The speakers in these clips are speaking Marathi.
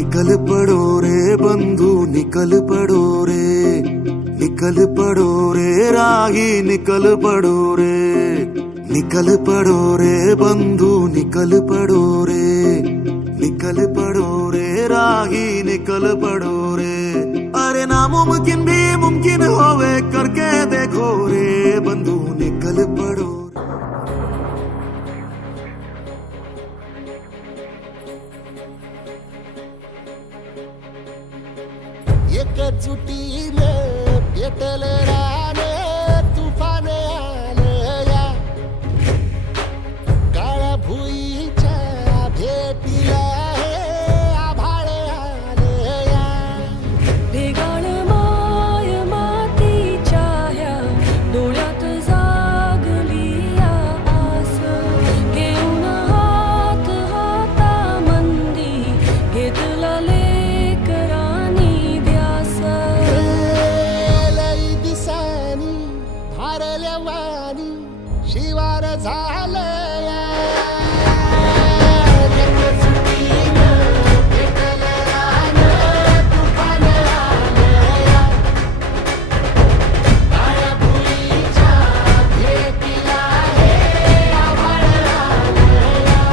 निकल पड़ो रे बंधु निकल पड़ो रे, निकल पड़ो रे राही निकल पड़ो रे, निकल पड़ो रे बंधु निकल पड़ो रे, निकल पड़ो रे राही निकल पड़ो रे। अरे नामुमकिन भी मुमकिन होवे करके देखो रे बंधु निकल पड़ो। एकजुटीने पेटले राने तुफान आले या काळ्या भुईच्या भेटीला हे आभाळ आले या ढेगाळ माय मातीच्या ह्या डोळ्यात जागली या आस घेऊन हात हातामंदी घेतला लेकरांनी ध्यास लई दिसानी भारल्या वाणी शिवार झालं या एकजुटीने पेटले राने तुफान आले या काळ्या भुईच्या भेटीला हे आभाळ आले या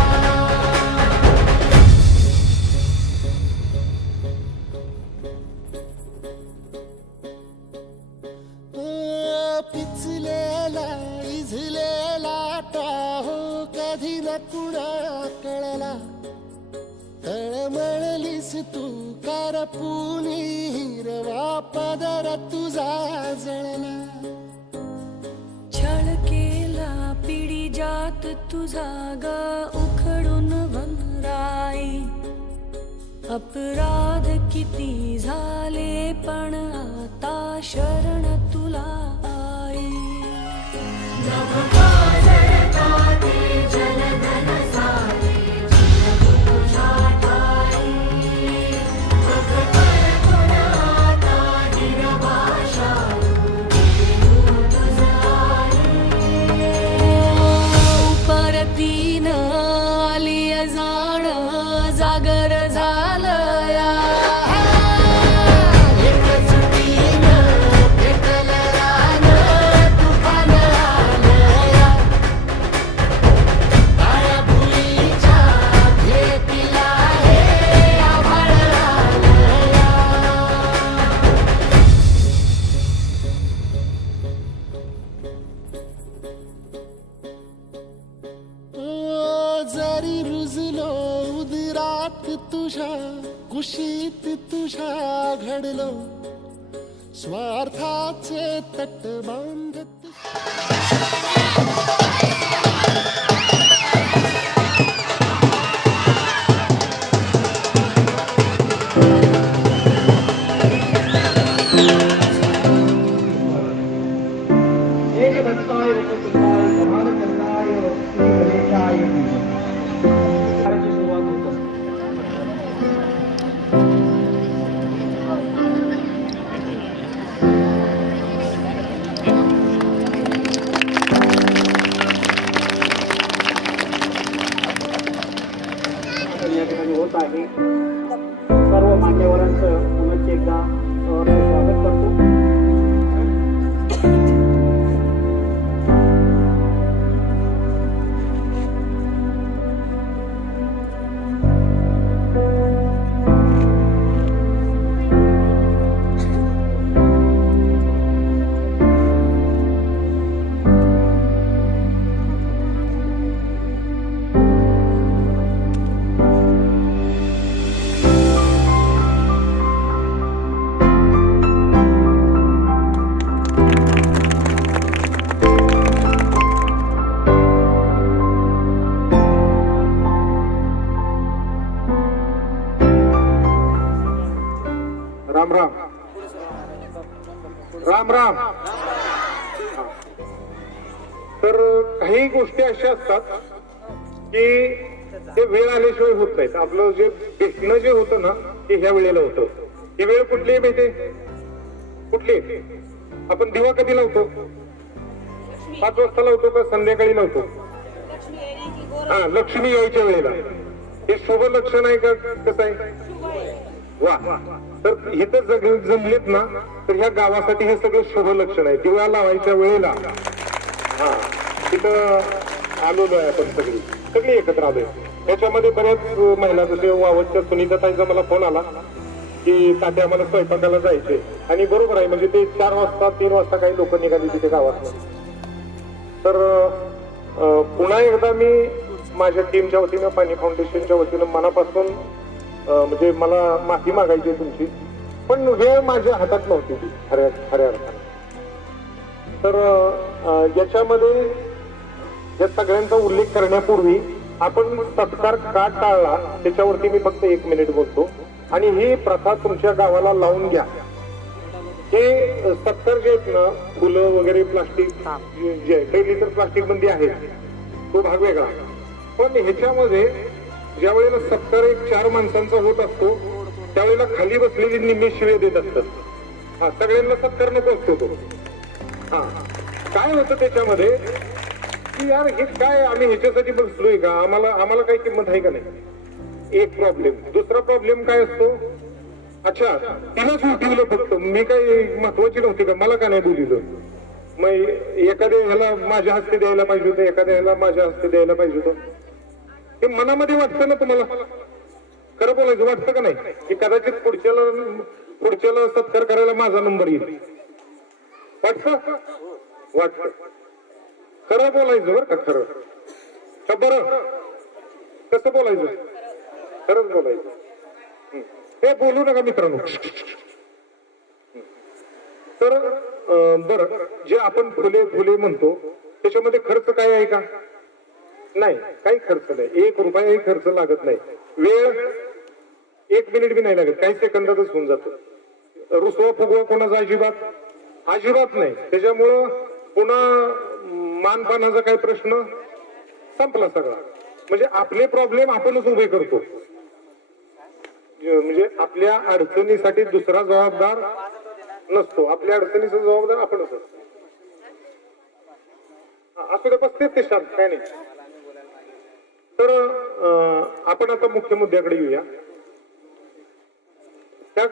पिचलेला इझलेला टाहो कधी न कुणा कळला तळमळलीस तू करपुनी हिरवा पदर तुझा जळला छळ केला पिढी जात तुझा ग उखडून वनराई अपराध किती झाले पण आता शरण तुला आई परतीन आली जाण जागर झालं या एकजुटीने पेटले राने तुफान आले या काळ्या भुईच्या भेटीला हे आभाळ आले जरी रुजलो उदरात तुझ्या कुशीत तुझ्या घडलो स्वार्थाचे तट बांधत एकदत्ताय उपसुताय समानकर्ताय श्रीगणेशाय कार्याची सुरुवात होत असते. तर या ठिकाणी होत आहे सर्व मान्यवरांचं पुनश्च एकदा स्वागत करतो. राम राम राम राम. तर काही गोष्टी अशा असतात की ते वेळ आल्याशिवाय होत नाहीत. आपलं जे भेटणं जे होतं ना ते ह्या वेळेला होतं. ही वेळ कुठली आहे माहिती? कुठली? आपण दिवा कधी लावतो? 5 वाजता लावतो का संध्याकाळी लावतो? हा, लक्ष्मी यायच्या वेळेला. हे शुभ लक्षण आहे का कसं आहे? वा, तर इथं जमलेत ना तर ह्या गावासाठी हे सगळं शुभ लक्षण आहे. दिवा लावायच्या वेळेला हा तिथं आलेलो आहे आपण सगळी एकत्र आलोय. त्याच्यामध्ये बऱ्याच महिला, जसे वावटच्या सुनीताताईचा मला फोन आला की तात्या आम्हाला स्वयंपाकाला जायचे, आणि बरोबर आहे, म्हणजे ते 4 वाजता 3 वाजता काही लोक निघाली तिथे गावात. तर पुन्हा एकदा मी माझ्या टीमच्या वतीनं, पाणी फाउंडेशनच्या वतीनं मनापासून म्हणजे मला माफी मागायची आहे तुमची, पण वेळ माझ्या हातात नव्हती ती खऱ्या अर्थाने. तर याच्यामध्ये या सगळ्यांचा उल्लेख करण्यापूर्वी आपण सत्कार का टाळला त्याच्यावरती मी फक्त 1 मिनिट बोलतो. आणि ही प्रथा तुमच्या गावाला लावून घ्या. हे सत्कार जे आहेत ना, फुलं वगैरे प्लास्टिक जे आहे, पहिली तर प्लास्टिक बंदी आहे, तो भाग वेगळा. पण ह्याच्यामध्ये ज्या वेळेला सत्कार एक 4 माणसांचा होत असतो त्यावेळेला खाली बसलेली निम्मी शिवे देत असतात. हा, सगळ्यांना सत्कार नको असतो तो. हा, काय होतं त्याच्यामध्ये की यार हे काय, आम्ही ह्याच्यासाठी बसलोय का, आम्हाला काही किंमत आहे का नाही, एक प्रॉब्लेम. दुसरा प्रॉब्लेम काय असतो, अच्छा तिलाच उठवलं फक्त, मी काही महत्वाची नव्हती का, मला का नाही बोलिलं, मग एखाद्या ह्याला माझ्या हस्ते द्यायला पाहिजे होतं, एखाद्या ह्याला माझ्या हस्ते द्यायला पाहिजे होतं. हे मनामध्ये वाटतं ना तुम्हाला, खरं बोलायचं वाटतं का नाही की कदाचित पुढच्याला सत्कार करायला माझा नंबर येईल, वाटतं. खरं बोलायचं बरं का, खरं का बरं, कसं बोलायचं, खरंच बोलायचं. हे बोलू नका मित्रांनो. तर बरं, जे आपण फुले म्हणतो त्याच्यामध्ये खर्च काय आहे का? नाही, काही खर्च नाही, 1 रुपयाही खर्च लागत नाही. वेळ 1 मिनिट बी नाही लागत, काही सेकंदातच होऊन जातो. रुसवा फुगवा कोणाचा अजिबात नाही. त्याच्यामुळं पुन्हा मानपानाचा काही प्रश्न संपला सगळा. म्हणजे आपले प्रॉब्लेम आपणच उभे करतो. म्हणजे आपल्या अडचणीसाठी दुसरा जबाबदार नसतो, आपल्या अडचणीचा जबाबदार आपणच असतो. असू दे, 35 ते शांत, काय नाही. तर आपण आता मुख्य मुद्द्याकडे येऊया. त्या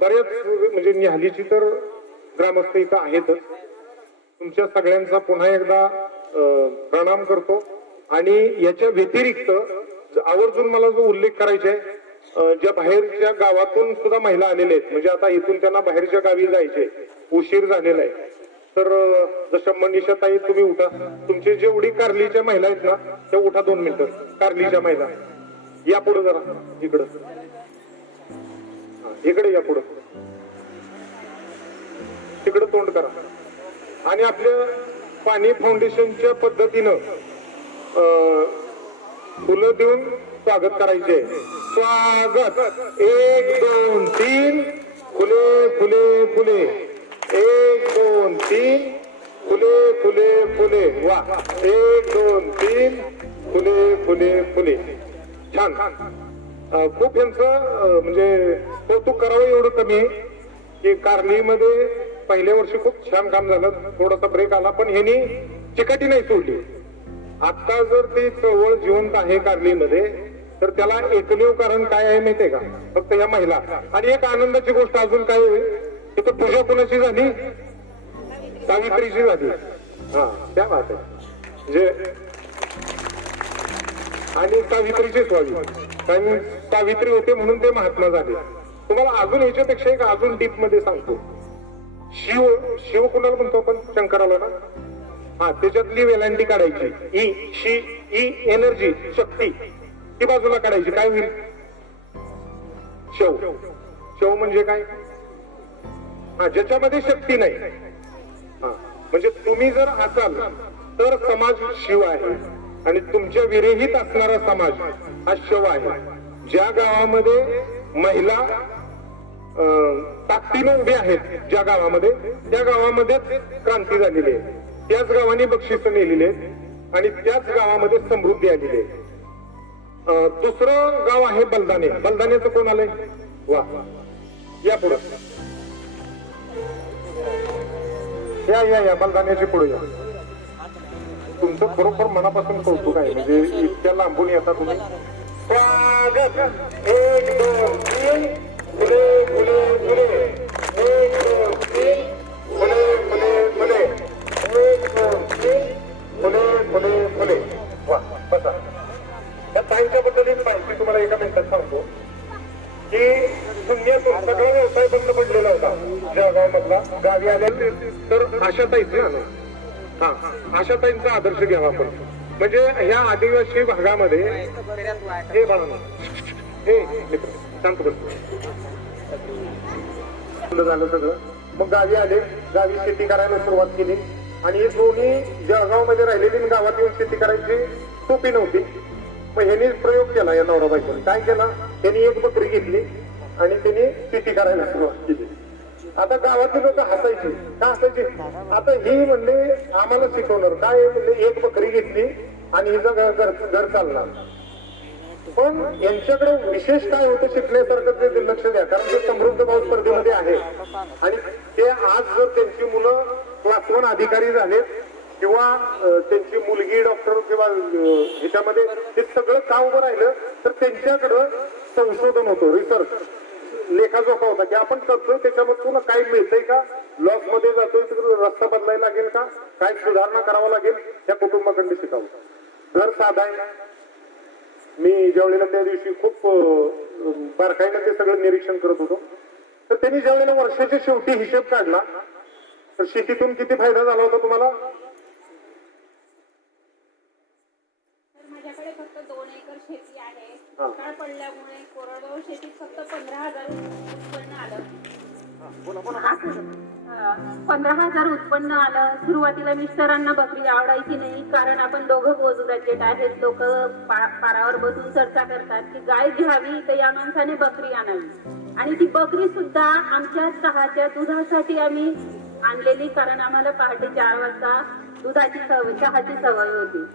बऱ्याच म्हणजे निहालीची तर ग्रामस्थ इथं आहेतच. तुमच्या सगळ्यांचा पुन्हा एकदा प्रणाम करतो. आणि याच्या व्यतिरिक्त आवर्जून मला जो उल्लेख करायचा आहे, ज्या बाहेरच्या गावातून सुद्धा महिला आलेल्या आहेत, म्हणजे आता इथून त्यांना बाहेरच्या गावी जायचे, उशीर झालेला आहे. तर जसं मनीषा ताई तुम्ही उठा, तुमची जेवढी कारलीच्या महिला आहेत ना त्या उठा 2 मिनिटं. कारलीच्या महिला या पुढे जरा, इकडे या पुढे, तिकडे तोंड करा. आणि आपल्या पाणी फाउंडेशनच्या पद्धतीनं फुलं देऊन स्वागत करायचे. स्वागत, 1 2 3, फुले फुले फुले, 1 2 3, फुले फुले फुले. वा, 1 2 3, फुले फुले फुले. छान. खूप यांचं म्हणजे कौतुक करावं एवढं कमी आहे की कारलीमध्ये पहिल्या वर्षी खूप छान काम झालं, थोडासा ब्रेक आला, पण ह्यांनी चिकाटी नाही सोडली. आता जर ती चळवळ जिवंत आहे कारलीमध्ये, तर त्याला एकमेव कारण काय आहे माहितीये का? फक्त या महिला. आणि एक आनंदाची गोष्ट अजून काय आहे, तिथं पूजा कोणाची झाली? सावित्रीची झाली. हा, त्या बात आहे. म्हणजे आणि सावित्रीचीच व्हावी, कारण सावित्री होते म्हणून ते महात्मा झाले. तुम्हाला अजून ह्याच्यापेक्षा एक अजून डीप मध्ये सांगतो. शिव कुणाला म्हणतो आपण? शंकराला ना. हा, त्याच्यातली वेलांटी काढायची, ई एनर्जी, शक्ती, ती बाजूला काढायची. काय होईल? शव म्हणजे काय? हा, ज्याच्यामध्ये शक्ती नाही. हा, म्हणजे तुम्ही जर असाल तर समाज शिव आहे, आणि तुमच्या विरहित असणारा समाज हा शव आहे. ज्या गावामध्ये महिला ताकदीने उभे आहेत, ज्या गावामध्ये, त्या गावामध्ये क्रांती झालेली आहे, त्याच गावाने बक्षीस नेलेली आहेत, आणि त्याच गावामध्ये समृद्धी आलेली आहे. दुसरं गाव आहे बलदाने. बलदानेचं कोण आलंय? वा, या पुढं या बलदाण्याची पुढे या. तुमचं खरोखर मनापासून कौतुक आहे, म्हणजे इतक्या लांबून येता तुम्ही. स्वागत. 1 2 3 फुले फुले फुले. 1 2 3 फुले फुले फुले. 1 2 3 फुले फुले फुले. वा बसा. या ताईंच्या बद्दल एक माहिती तुम्हाला एका मिनिटात सांगतो की शून्यातून सगळा व्यवसाय बंद पडलेला होता जळगाव मधला. गावी आलेले तर आशाताईच ना. हा, आशाताईंचा आदर्श घ्यावा आपण. म्हणजे ह्या आदिवासी भागामध्ये हे बाळा हे मित्र शांत बस. झालं सगळं. मग गावी आले, गावी शेती करायला सुरुवात केली आणि हे दोन्ही जळगाव मध्ये राहिलेली आणि गावात येऊन शेती करायची सोपी नव्हती. मग ह्यांनी प्रयोग केला या नवरा बायकोने. काय केला, त्यांनी एक बकरी घेतली आणि त्यांनी शेती करायला सुरुवात केली. आता गावातले लोक हसायचे. का हसायचे, आता ही म्हणले आम्हाला शिकवणार काय, म्हणले एक बकरी घेतली आणि हिचं घर चालणार. पण यांच्याकडे विशेष काय होतं शिकण्यासारखं ते लक्ष द्या, कारण ते समृद्ध भाव स्पर्धेमध्ये आहे आणि ते आज जर त्यांची मुलं क्लास 1 अधिकारी झालेत किंवा त्यांची मुलगी डॉक्टर किंवा ह्याच्यामध्ये हे सगळं का उभं राहिलं तर त्यांच्याकडं संशोधन होतं, रिसर्च, लेखाजोखा होता की आपण करतो त्याच्यामधून काय मिळतंय का, लॉस मध्ये जातोय तर रस्ता बदलायला लागेल का, काय सुधारणा करावा लागेल, त्या कुटुंबाकडे शिकावं. घर साधा आहे. मी ज्यावेळेला त्या दिवशी खूप बारकाईनं ते सगळं निरीक्षण करत होतो. तर त्यांनी ज्यावेळेला वर्षाच्या शेवटी हिशेब काढला तर शेतीतून किती फायदा झाला होता तुम्हाला. माझ्याकडे फक्त 2 एकर शेती आहे. दुष्काळ पडल्यामुळे कोरडवाहू शेतीत फक्त 15,000 उत्पन्न आलं. 15,000 उत्पन्न आलं. सुरुवातीला मिस्टरांना बकरी आवडायची नाही, कारण आपण दोघं पोस्ट ग्रॅज्युएट आहेत. लोक पारावर बसून चर्चा करतात की गाय घ्यावी तर या माणसाने बकरी आणावी, आणि ती बकरी सुद्धा आमच्या चहाच्या दुधासाठी आम्ही आणलेली, कारण आम्हाला पहाटे 4 वाजता दुधाची सवय, चहाची सवय होती.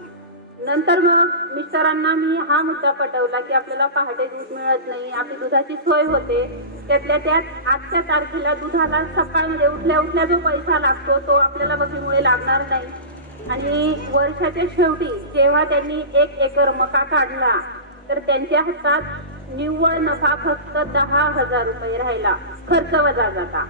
नंतर मग मिस्टरांना मी हा मुद्दा पटवला की आपल्याला पहाटे दूध मिळत नाही, आपली दुधाची सोय होते. त्यातल्या त्यात आजच्या तारखेला दुधाला सकाळमध्ये उठल्या उठल्या जो पैसा लागतो तो आपल्याला बकरीमुळे लागणार नाही. आणि वर्षाच्या शेवटी जेव्हा त्यांनी 1 एकर मका काढला तर त्यांच्या हातात निव्वळ नफा फक्त 10,000 रुपये राहिला, खर्च वजा जाता.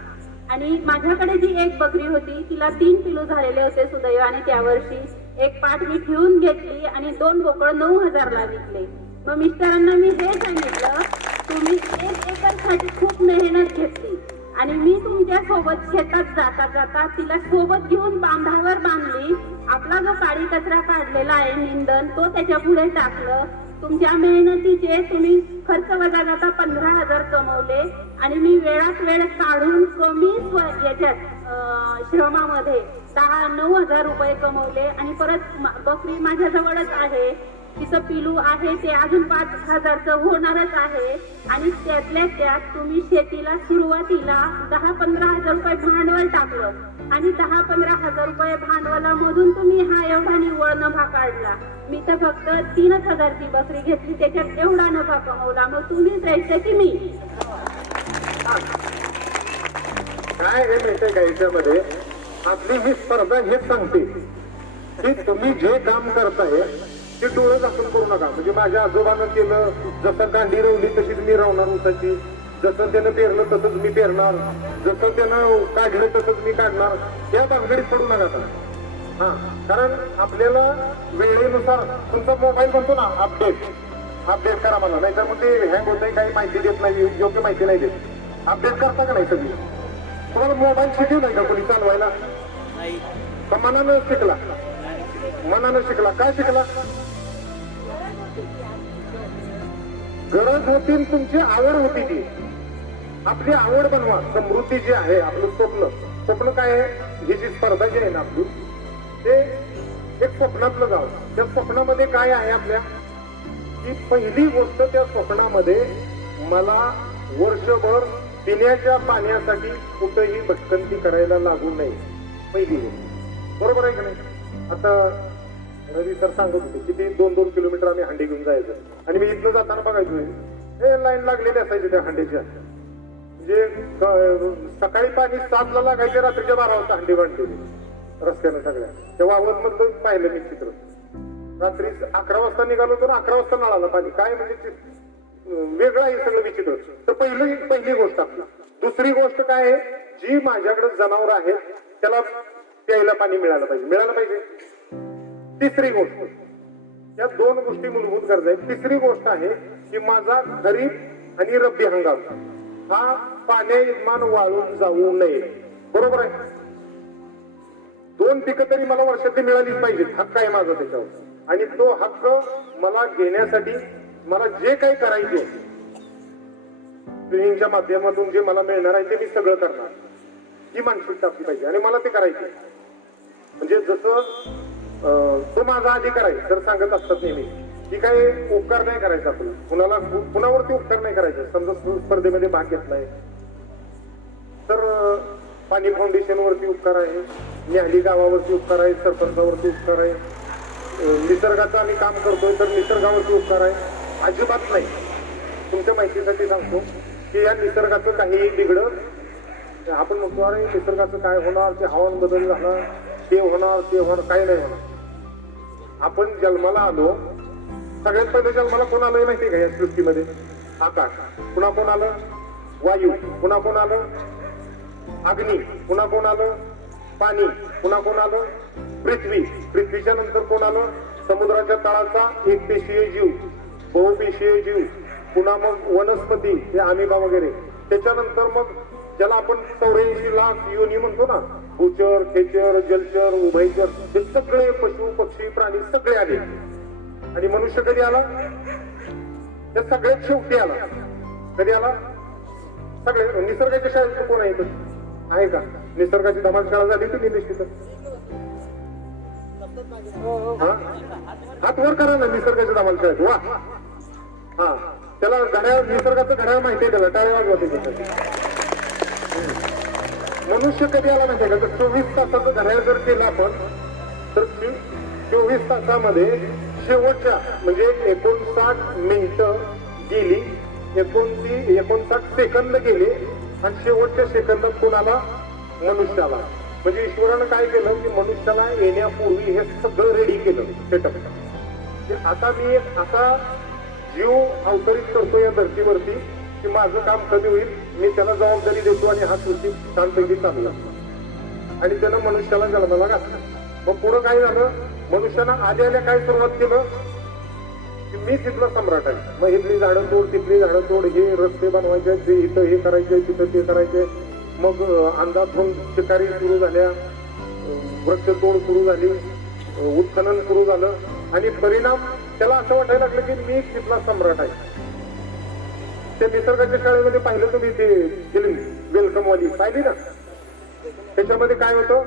आणि माझ्याकडे जी एक बकरी होती तिला 3 पिलू झालेले होते सुदैवाने त्या वर्षी. एक पाठ मी ठेवून घेतली आणि 2 बोकळ 9,000ला विकले. मग मिस्टरांना मी हे सांगितलं, तुम्ही 1 एकरसाठी खूप मेहनत घेतली आणि मी तुमच्या सोबत शेतात जाता जाता तिला सोबत घेऊन बांधावर बांधली. आपला जो काडी कचरा काढलेला आहे निंदन तो त्याच्या पुढे टाकलं. तुमच्या मेहनतीचे तुम्ही खर्च वजा जाता 15,000 कमवले आणि मी वेळात वेळ काढून कमी याच्यात श्रमामध्ये 9,000 रुपये कमवले. आणि परत बकरी माझ्या जवळच आहे, तिचं पिलू आहे ते अजून 5,000चं होणारच आहे. आणि त्यातल्या त्यात तुम्ही शेतीला सुरुवातीला 10-15,000 रुपये भांडवल टाकलं आणि 10-15,000 रुपये भांडवलामधून तुम्ही हा एवढा निव्वळ नफा काढला. मी तर फक्त 3,000ची बकरी घेतली, त्याच्यात एवढा नफा कमवला. मग तुम्ही श्रेष्ठ की मी. काय हे माहितीये का, याच्यामध्ये आपली ही स्पर्धा हेच सांगते की तुम्ही जे काम करताय ते डोळे झाकून करू नका. म्हणजे माझ्या आजोबानं केलं, जसं दांडी रवली तशीच मी रवणार ऊसाची, जसं त्यानं पेरलं तसंच मी पेरणार, जसं त्यानं काढलं तसंच मी काढणार, या भानगडीत पडू नका. हा, कारण आपल्याला वेळेनुसार तुमचा मोबाईल म्हणतो ना अपडेट करा मला, नाहीतर मग ते हँग होत नाही, काही माहिती देत नाही, योग्य माहिती नाही देत. अपडेट करता का नाही सगळी. तुम्हाला मोबाईल शिकवू नाही का कोणी चालवायला, का मनानं शिकला, मनानं शिकला, काय शिकला, गरज होती तुमची आवड होती ती. आपली आवड बनवा. समृद्धी जी आहे आपलं स्वप्न काय आहे, ही जी स्पर्धा जी आहे ना आपली, ते एक स्वप्नातलं गाव. त्या स्वप्नामध्ये काय आहे आपल्या, की पहिली गोष्ट त्या स्वप्नामध्ये मला वर्षभर पिण्याच्या पाण्यासाठी कुठेही भटकंती करायला लागू नये, पहिली गोष्ट. बरोबर आहे का नाही. आता रवी सर सांगत होते किती 2-2 किलोमीटर आम्ही हंडी घेऊन जायचं आणि मी इथनं जाताना बघायचो हे लाईन लागलेली असायची त्या हंडीच्या. म्हणजे सकाळी पाणी 7ला लागायचे, रात्रीच्या 12 वाजता हंडी बांधलेली रस्त्यानं सगळ्या. तेव्हा आवत मधलं पाहिलं मी चित्र. रात्री 11 वाजता निघालो तर 11 वाजता नळाला पाणी. काय म्हणजे वेगळं आहे सगळं विचित्र. तर पहिली गोष्ट आपली. दुसरी गोष्ट काय आहे, जी माझ्याकडे जनावर आहेत त्याला प्यायला पाणी मिळालं पाहिजे. तिसरी गोष्ट, या 2 गोष्टी मूलभूत गरजा आहेत. तिसरी गोष्ट आहे की माझा खरीप आणि रब्बी हंगाम हा पाण्या इमान वाळून जाऊ नये. बरोबर आहे. 2 पिकं तरी मला वर्षातली मिळालीच पाहिजेत. हक्क आहे माझा त्याच्यावर. आणि तो हक्क मला घेण्यासाठी मला जे काही करायचे ट्रेनिंगच्या माध्यमातून जे मला मिळणार आहे ते मी सगळं करणार. ही मानसिकता आपली पाहिजे आणि मला ते करायचे. म्हणजे जसं तो माझा अधिकार आहे तर सांगत असतात नेहमी की काही उपकार नाही करायचा आपण कुणावरती उपकार नाही करायचे. समजा स्पर्धेमध्ये भाग घेतलाय तर पाणी फाउंडेशन वरती उपकार आहे, न्याहली गावावरती उपकार आहे, सरपंचावरती उपकार आहे, निसर्गाचं आम्ही काम करतोय तर निसर्गावरती उपकार आहे. अजिबात नाही. तुमच्या माहितीसाठी सांगतो की या निसर्गाचं काहीही बिघडत आपण म्हणतो अरे निसर्गाचं काय होणार, ते हवामान बदल झाला, ते होणार काय नाही होणार. आपण जन्माला आलो, सगळ्यात पहिले जन्माला कोण आलं माहिती का या सृष्टीमध्ये? आकाश. पुन्हा कोण आलं? वायू. पुन्हा कोण आलं? अग्नी. पुन्हा कोण आलं? पाणी. पुन्हा कोण आलं? पृथ्वी. पृथ्वीच्या नंतर कोण आलं? समुद्राच्या तळाचा एकपेशीय जीव, बहुपेशीय जीव, पुन्हा मग वनस्पती, हे अमिबा वगैरे. त्याच्यानंतर मग ज्याला आपण 84 लाख योनी म्हणतो ना, भूचर, खेचर, जलचर, उभयचर, हे सगळे पशु पक्षी प्राणी सगळे आले. आणि मनुष्य कधी आला? त्या सगळ्यात शेवटी आला. कधी आला? सगळे निसर्गाच्या शाळेत कोण आहे का? निसर्गाची धमाल शाळा झाली की निश्चित. हात वर करा ना निसर्गाच्या धमाल शाळेत. वा. हा, त्याला घड्याळ, निसर्गाचं घड्याळ माहिती आहे त्याला, टाळ्या वाजवते. मनुष्य कधी आला माहिती आहे का? तर 24 तासाचं घड्याळ जर केलं आपण तर 24 तासामध्ये शेवटच्या म्हणजे 59 मिनिटं गेली, 59 सेकंद गेले आणि शेवटच्या सेकंदात कोणाला? मनुष्याला. म्हणजे ईश्वरानं काय केलं की मनुष्याला येण्यापूर्वी हे सगळं रेडी केलं सेटअप. आता मी एक असा जीव अवतरित करतो या धर्तीवरती की माझं काम कधी होईल मी त्याला जबाबदारी देतो आणि हा सृष्टी छानपैकी चालला. आणि त्यानं मनुष्याला जन्माला घातला. मग पुढं काय झालं? मनुष्यानं आल्या काय सुरुवात केलं की मी तिथला सम्राट आहे. मग इथली झाडं तोड, तिथली झाडं तोड, हे रस्ते बनवायचे, ते इथं हे करायचे, तिथं ते करायचे. मग अंधाधुंद शिकारी सुरू झाल्या, वृक्षतोड सुरू झाली, उत्खनन सुरू झालं आणि परिणाम त्याला असं वाटायला लागलं की मी तिथला सम्राट आहे. त्या निसर्गाच्या शाळेमध्ये पाहिलं तुम्ही ते फिल्म वेलकम वाली पाहिली ना? त्याच्यामध्ये काय होतं?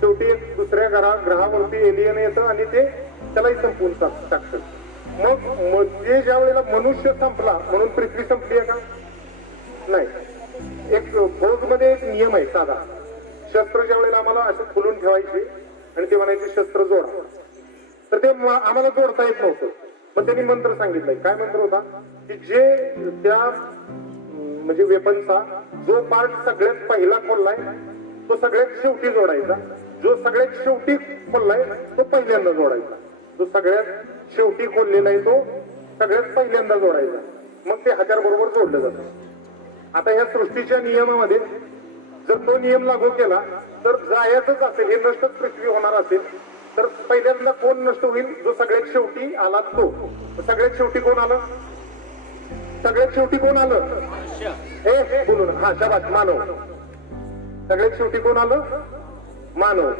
शेवटी एक दुसऱ्या ग्रहावरती एलियन येतं आणि ते त्यालाही संपवून टाकतं. मग ते ज्या वेळेला मनुष्य संपला म्हणून पृथ्वी संपली आहे का? नाही. एक फौजमध्ये एक नियम आहे साधा. शस्त्र ज्या वेळेला आम्हाला असं खुलून ठेवायचे आणि ते म्हणायचे शस्त्र जोडा, तर ते आम्हाला जोडता येत नव्हतं. मग त्यांनी मंत्र सांगितलंय. काय मंत्र होता? की जे त्या म्हणजे वेपनचा जो पार्ट सगळ्यात पहिला खोललाय तो सगळ्यात शेवटी जोडायचा, जो सगळ्यात शेवटी खोललाय तो पहिल्यांदा जोडायचा, जो सगळ्यात शेवटी खोललेला आहे तो सगळ्यात पहिल्यांदा जोडायचा. मग ते हत्यार बरोबर जोडलं जातं. आता ह्या सृष्टीच्या नियमामध्ये जर तो नियम लागू केला तर जायचंच असेल, हे नष्टच पृथ्वी होणार असेल तर पहिल्यांदा कोण नष्ट होईल? जो सगळ्यात शेवटी आला तो. सगळ्यात शेवटी कोण आलं? सगळ्यात शेवटी कोण आलं? हे बोलू ना. हा, शाबास, मानव. सगळ्यात शेवटी कोण आलं? मानव.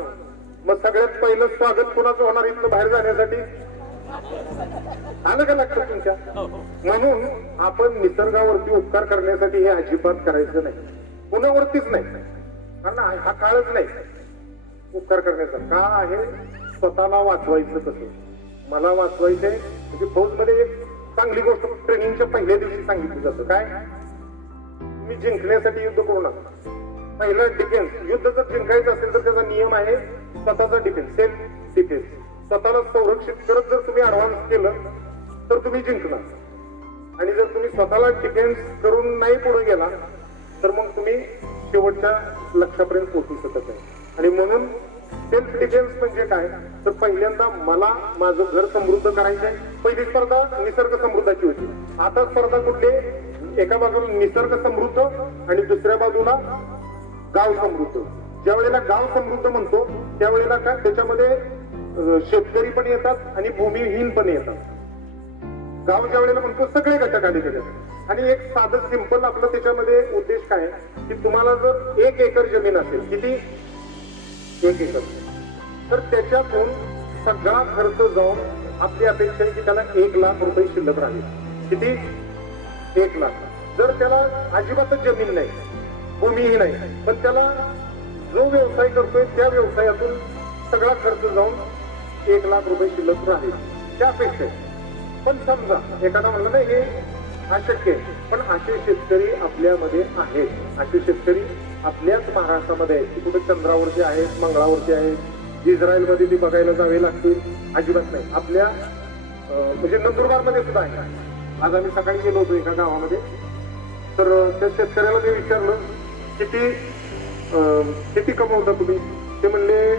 मग सगळ्यात पहिलं स्वागत कोणाचं होणार इथलं बाहेर जाण्यासाठी? आलं का लक्षात तुमच्या? म्हणून आपण निसर्गावरती उपकार करण्यासाठी हे अजिबात करायचं नाही, कुणावरतीच नाही. कारण हा काळच नाही उपकार करण्याचा. का आहे? स्वतःला वाचवायचं. कसं मला वाचवायचंय म्हणजे फौजमध्ये एक चांगली गोष्ट ट्रेनिंगच्या पहिल्या दिवशी सांगितलं जातं. काय? तुम्ही जिंकण्यासाठी युद्ध करू नका. पहिलं डिफेन्स. युद्ध जर जिंकायचं असेल तर त्याचा नियम आहे स्वतःचा डिफेन्स, सेल्फ डिफेन्स. स्वतःला संरक्षित करत जर तुम्ही ऍडव्हान्स केलं तर तुम्ही जिंकणार. आणि जर तुम्ही स्वतःला डिफेन्स करून नाही पुढे गेला तर मग तुम्ही शेवटच्या लक्ष्यापर्यंत पोहोचू शकत नाही. आणि म्हणून सेल्फ डिफेन्स म्हणजे काय? तर पहिल्यांदा मला माझं घर समृद्ध करायचं आहे. पहिली स्पर्धा निसर्ग समृद्धाची होती. आता स्पर्धा कुठली? एका बाजूला निसर्ग समृद्ध आणि दुसऱ्या बाजूला गाव समृद्ध. ज्या वेळेला गाव समृद्ध म्हणतो त्यावेळेला काय त्याच्यामध्ये शेतकरी पण येतात आणि भूमिहीन पण येतात. गाव ज्या वेळेला म्हणतो सगळे घटक आले त्याच्यात. आणि एक साधं सिंपल आपलं त्याच्यामध्ये उद्देश काय की तुम्हाला जर 1 एकर जमीन असेल, किती? 1 एकर, तर त्याच्यातून सगळा खर्च जाऊन आपली अपेक्षा आहे की त्याला 1 लाख रुपये शिल्लक राहील. किती? 1 लाख. जर त्याला अजिबातच जमीन नाही, भूमीही नाही, पण त्याला जो व्यवसाय करतोय त्या व्यवसायातून सगळा खर्च जाऊन 1 लाख रुपये शिल्लक राहील, त्या अपेक्षा आहे. पण समजा एखादा म्हणलं नाही हे अशक्य आहे, पण असे शेतकरी आपल्यामध्ये आहेत. असे शेतकरी आपल्याच महाराष्ट्रामध्ये आहेत की कुठे चंद्रावरचे आहेत, मंगळावरचे आहेत, इस्रायलमध्ये ती बघायला जावे लागतील, अजिबात नाही. आपल्या म्हणजे नंदुरबारमध्ये सुद्धा आहे. आज आम्ही सकाळी गेलो होतो एका गावामध्ये, तर त्या शेतकऱ्याला मी विचारलं किती कमवता तुम्ही? ते म्हणले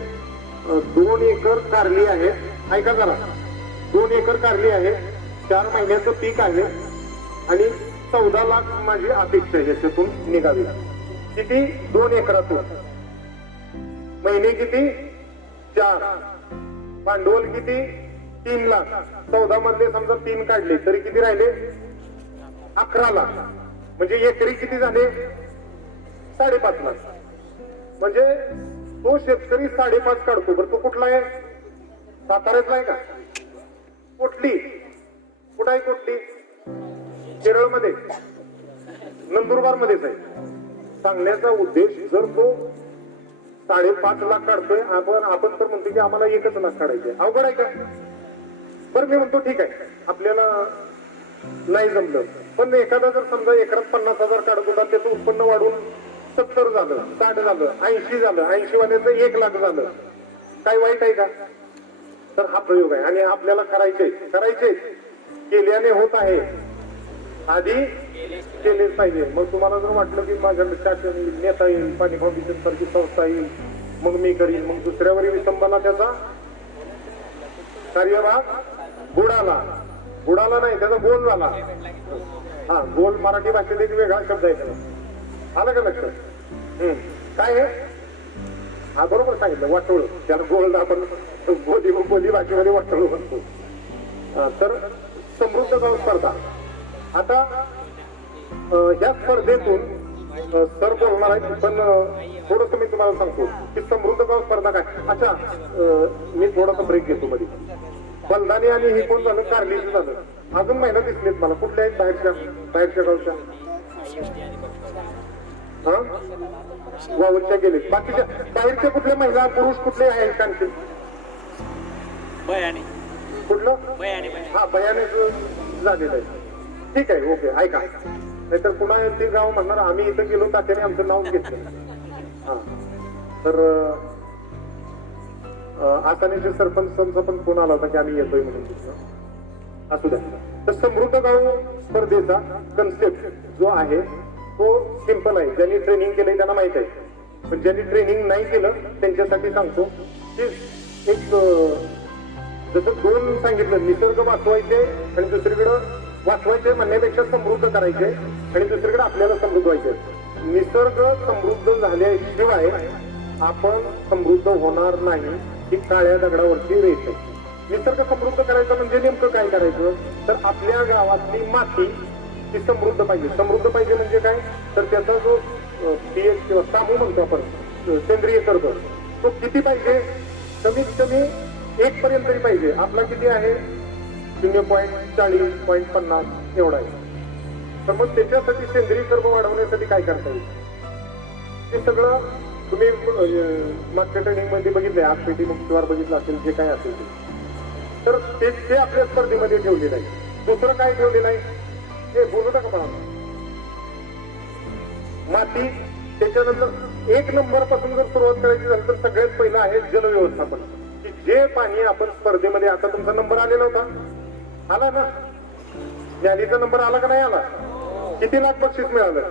2 एकर कारली आहे. ऐका जरा, 2 एकर कारली आहे, 4 महिन्याचं पीक आहे आणि 14 लाख माझी अपेक्षा आहे याच्यातून निघावी. किती? 2 एकरातून. महिने किती? 4. भांडवल किती? 3 लाख. 14 मधले समजा 3 काढले तरी किती राहिले? 11 लाख. म्हणजे एकरी किती झाले? 5.5 लाख. म्हणजे तो शेतकरी 5.5 काढतो. बरं तो कुठला आहे? साताऱ्यातला आहे का? कुठली? कुठं आहे कुठली? केरळमध्ये, नंदुरबार मध्येच आहे. सांगण्याचा उद्देश, जर तो 5.5 लाख काढतोय, आपण तर म्हणतो की आम्हाला 1 लाख काढायचे, अवघड आहे का? बरं मी म्हणतो ठीक आहे, आपल्याला नाही जमलं, पण एखादा जर समजा एकरात 50,000 काढत होता, त्याचं उत्पन्न वाढून 70 झालं, 60 झालं, 80 झालं, 80 वाल्याचं 1 लाख झालं, काय वाईट आहे का? तर हा प्रयोग आहे आणि आपल्याला करायचे केल्याने होत आहे, आधी केलेच पाहिजे. मग तुम्हाला जर वाटलं की माझ्या शासन नेता येईल, पाणी फाउंडेशन सारखी संस्था येईल, मग मी करीन, मग दुसऱ्यावरील विसंबाला त्याचा कार्यभाग बुडाला नाही, त्याचा गोल झाला. हा, गोल मराठी भाषेत एक वेगळा शब्द आहे त्याला, आलं का लक्षात? काय आहे? हा बरोबर सांगितलं, वाटोळ. त्याला गोल आपण बोली भाषेमध्ये वाटोळ म्हणतो. तर समृद्ध गाव स्पर्धा. आता ह्या स्पर्धेतून सर बोलणार आहेत, पण थोडस मी तुम्हाला सांगतो की समृद्ध गाव स्पर्धा काय. अच्छा, मी थोडासा ब्रेक घेतो मध्ये. बलदाने आणि हे कोण झालं? कारलीचं झालं. अजून महिला दिसलेत मला, कुठल्या आहेत? बाहेरच्या गावच्या. हा, वावरच्या गेलेत. बाकीच्या बाहेरच्या कुठल्या महिला, पुरुष कुठले आहेत आणखी? कुठलं? हा, बयाने झालेलं आहे. ठीक आहे, ओके. ऐका, नाहीतर पुन्हा ते गाव म्हणणार आम्ही इथं गेलो तात्याने आमचं नाव घेतलं. हा, तर आसानीचे सरपंचांचा पण फोन आला होता की आम्ही येतोय म्हणून तिथं. असू द्या. तर समृद्ध गाव स्पर्धेचा कन्सेप्ट जो आहे तो सिंपल आहे. ज्यांनी ट्रेनिंग केलंय त्यांना माहित आहे, पण ज्यांनी ट्रेनिंग नाही केलं त्यांच्यासाठी सांगतो की एक जसं 2 सांगितलं, निसर्ग वाचवायचे आणि दुसरीकडे वाचवायचे म्हणण्यापेक्षा समृद्ध करायचे आणि दुसरीकडे आपल्याला समृद्ध व्हायचे. निसर्ग समृद्ध झाल्याशिवाय आपण समृद्ध होणार नाही, ही काळ्या दगडावरची रेष आहे. निसर्ग समृद्ध करायचं म्हणजे नेमकं काय करायचं? तर आपल्या गावातली माती ती समृद्ध पाहिजे. समृद्ध पाहिजे म्हणजे काय? तर त्याचा जो पीएच किंवा सामू म्हणतो आपण, सेंद्रिय कर्ब, तो किती पाहिजे? कमीत कमी 1 पर्यंत तरी पाहिजे. आपला किती आहे? 0.40, 0.50 एवढा आहे. तर मग त्याच्यासाठी सेंद्रिय कर्ब वाढवण्यासाठी काय करता येईल? ते सगळं तुम्ही मागच्या ट्रेनिंग मध्ये बघितलंय, आगपेटी मुक्तीवार बघितलं असेल, जे काय असेल ते. तर ते आपल्या स्पर्धेमध्ये ठेवलेलं आहे. दुसरं काय ठेवलेलं आहे? हे बोलू नका मला. माती. त्याच्यानंतर 1 नंबर पासून जर सुरुवात करायची झाली तर सगळ्यात पहिलं आहे जलव्यवस्थापन. की जे पाणी आपण स्पर्धेमध्ये, आता तुमचा नंबर आलेला होता, आला ना? यालीचा नंबर आला का नाही आला? किती लाख बक्षीस मिळालं?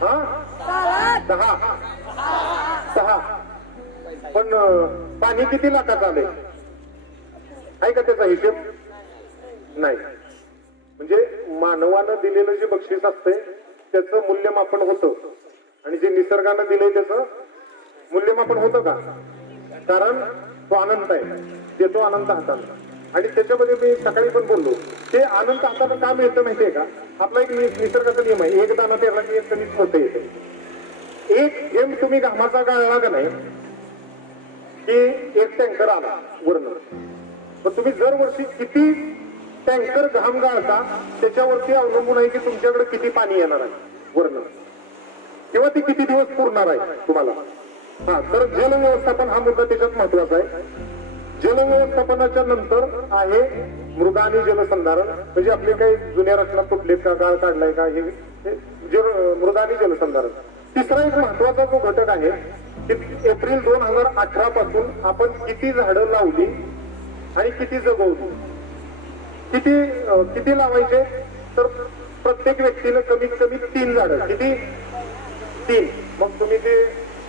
हा, 6. पण पाणी किती लाखाचं आलंय? आहे का त्याचा हिशेब? नाही. म्हणजे मानवानं दिलेलं जे बक्षीस असतंय त्याचं मूल्यमापन होतं आणि जे निसर्गानं दिलंय त्याचं मूल्यमापन होतं का? कारण तो अनंत आहे, देतो अनंत हातानं. आणि त्याच्यामध्ये मी सकाळी पण बोललो, ते अनंत हातानं का मिळतं माहितीये का? आपला एक निसर्गाचा नियम आहे, एक दाना पेरला की एक कणीस मोठं येतं. एक थेंब तुम्ही घामाचा गाळला का नाही की एक टँकर आला वरनं. पण तुम्ही दरवर्षी किती टँकर घाम गाळता त्याच्यावरती अवलंबून आहे की तुमच्याकडे किती पाणी येणार आहे वरनं, किंवा ती किती दिवस पुरणार आहे तुम्हाला. हा, तर जल व्यवस्थापन हा मुद्दा त्याच्यात महत्वाचा आहे. जल व्यवस्थापनाच्या नंतर आहे मृदा आणि जलसंधारण. म्हणजे आपले काही जुन्या रचना तुटलेत का, गाळ काढलाय का, हे मृदा आणि जलसंधारण. तिसरा एक महत्वाचा जो घटक आहे की एप्रिल 2018 पासून आपण किती झाडं लावली आणि किती जगवली. किती लावायचे? तर प्रत्येक व्यक्तीनं कमीत कमी 3 झाडं. किती? 3. मग तुम्ही ते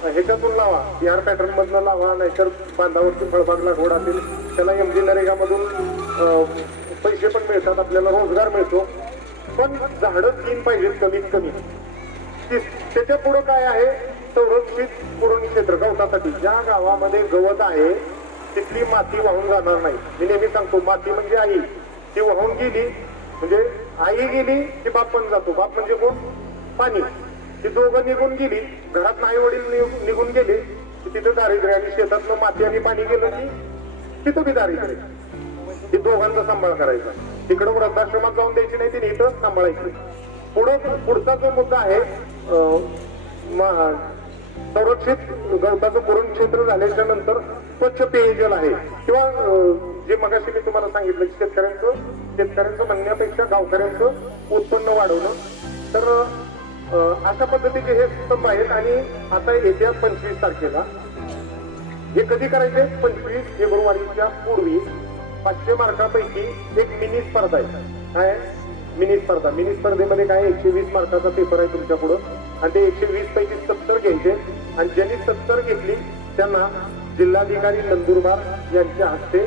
ह्याच्यातून लावा, बिहार पॅटर्न मधनं लावा, नाहीतर बांधावरची फळबाग लागवड असेल त्याला MG नरेगा मधून पैसे पण मिळतात, आपल्याला रोजगार मिळतो. पण झाडं 3 पाहिजेत कमीत कमी. त्याच्या पुढे काय आहे? संरक्षित पुरण क्षेत्र. गवतासाठी ज्या गावामध्ये गवत आहे तिथली माती वाहून जाणार नाही. मी नेहमी सांगतो, माती म्हणजे आई. ती वाहून गेली म्हणजे आई गेली की बाप पण जातो. बाप म्हणजे कोण? पाणी. ती दोघं निघून गेली, घरात आई वडील निघून गेले की तिथं दारिद्र्य. आणि शेतातलं माती आणि पाणी गेलं की तिथं बी दारिद्र्य. हे दोघांचा सांभाळ करायचा. तिकडं वृद्धाश्रमात जाऊन द्यायची नाही, तिने इथं सांभाळायची. पुढचा जो मुद्दा आहे संरक्षित गवताचं पुरण क्षेत्र झाल्याच्या नंतर स्वच्छ पेयजल आहे. किंवा जे मगाशी मी तुम्हाला सांगितलं की शेतकऱ्यांचं म्हणण्यापेक्षा गावकऱ्यांचं उत्पन्न वाढवणं. तर अशा पद्धतीचे हे स्तंभ आहेत. आणि आता येत्या 25 तारखेला हे कधी करायचे? 25 फेब्रुवारीच्या पूर्वी 500 मार्कापैकी एक मिनी स्पर्धा आहे. काय? मिनी स्पर्धा. मिनी स्पर्धेमध्ये काय 120 मार्काचा पेपर आहे तुमच्या पुढं आणि ते 120 पैकी 70 घ्यायचे. आणि ज्यांनी 70 घेतली त्यांना जिल्हाधिकारी नंदुरबार यांच्या हस्ते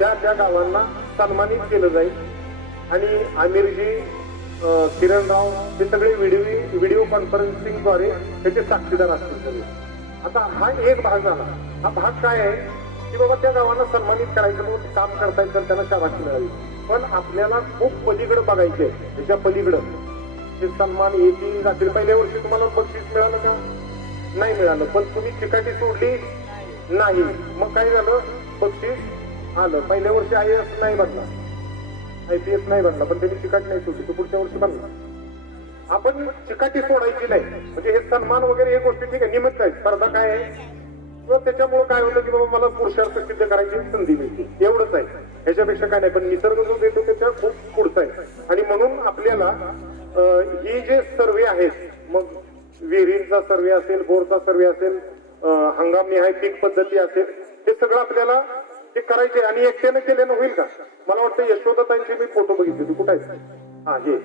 त्या गावांना सन्मानित केलं जाईल. आणि आमिरजी, किरणराव हे सगळे व्हिडिओ कॉन्फरन्सिंगद्वारे त्याचे साक्षीदार असतील सगळे. आता हा एक भाग झाला. हा भाग काय आहे की बाबा त्या गावांना सन्मानित करायचं, म्हणून काम करतायत तर त्यांना शाबासकी मिळावी. पण आपल्याला खूप पलीकडे बघायचे. त्याच्या पलीकडं हे सन्मान येतील जातील. पहिल्या वर्षी तुम्हाला बक्षीस मिळालं का? नाही मिळालं. पण तुम्ही चिकाटी सोडली नाही. मग काय झालं? बक्षीस आलं. पहिल्या वर्षी IAS नाही बनला, IPS नाही बनला, पण त्यांनी चिकाटी नाही सोडली, तो पुढच्या वर्षी बनला. आपण चिकाटी सोडायची नाही. म्हणजे हे सन्मान वगैरे हे गोष्टी ठीक आहे, निमित्त आहे. स्पर्धा काय आहे? त्याच्यामुळे काय होतं की बाबा मला पुरुषार्थ सिद्ध करायची संधी मिळते, एवढंच आहे. ह्याच्यापेक्षा काय नाही. पण निसर्ग जो देतो त्याच्या खूप पुढचा आहे. आणि म्हणून आपल्याला ही जे सर्वे आहेत, मग विहिरींचा सर्वे असेल, बोरचा सर्वे असेल, हंगामनिहाय पीक पद्धती असेल, हे सगळं आपल्याला ते करायचे. आणि एकट्याने केल्यानं होईल का? मला वाटतं यशोदाताईंचे मी फोटो बघितले. तू कुठे आहे? हा, हे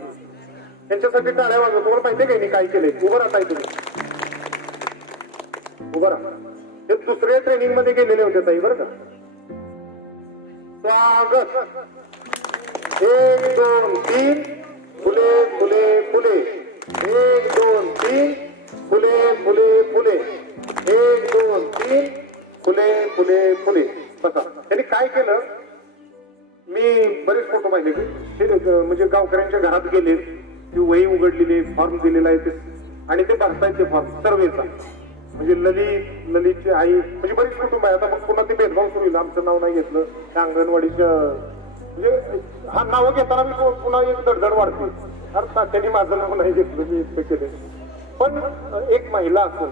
त्यांच्यासाठी टाळ्या वाजवतो. तुम्हाला माहितीये का काय केलंय? उभं राहताय तुम्ही, उभं राहा. ते दुसऱ्या ट्रेनिंग मध्ये गेलेले होते ताई, बरं का. स्वागत. 1 2 3 फुले फुले फुले. 1 2 3 फुले फुले फुले. 1 2 3 फुले फुले फुले. बसा. त्यांनी काय केलं? मी बरेच फोटो पाहिले की म्हणजे गावकऱ्यांच्या घरात गेले, ती वही उघडलेली, फॉर्म दिलेला आहे ते, आणि ते भरतायत ते फॉर्म सर्वेचा. म्हणजे ललितची आई, म्हणजे बरीच कुटुंब आहे. आता मग पुन्हा ते भेदभाव सुरू होईल. आमचं नाव नाही घेतलं, त्या अंगणवाडीच्या म्हणजे हा नाव घेताना मी पुन्हा एक दडदड वाढते. अर्थात त्यांनी माझं नाव नाही घेतलं, मी इतकं केलं. पण एक महिला असून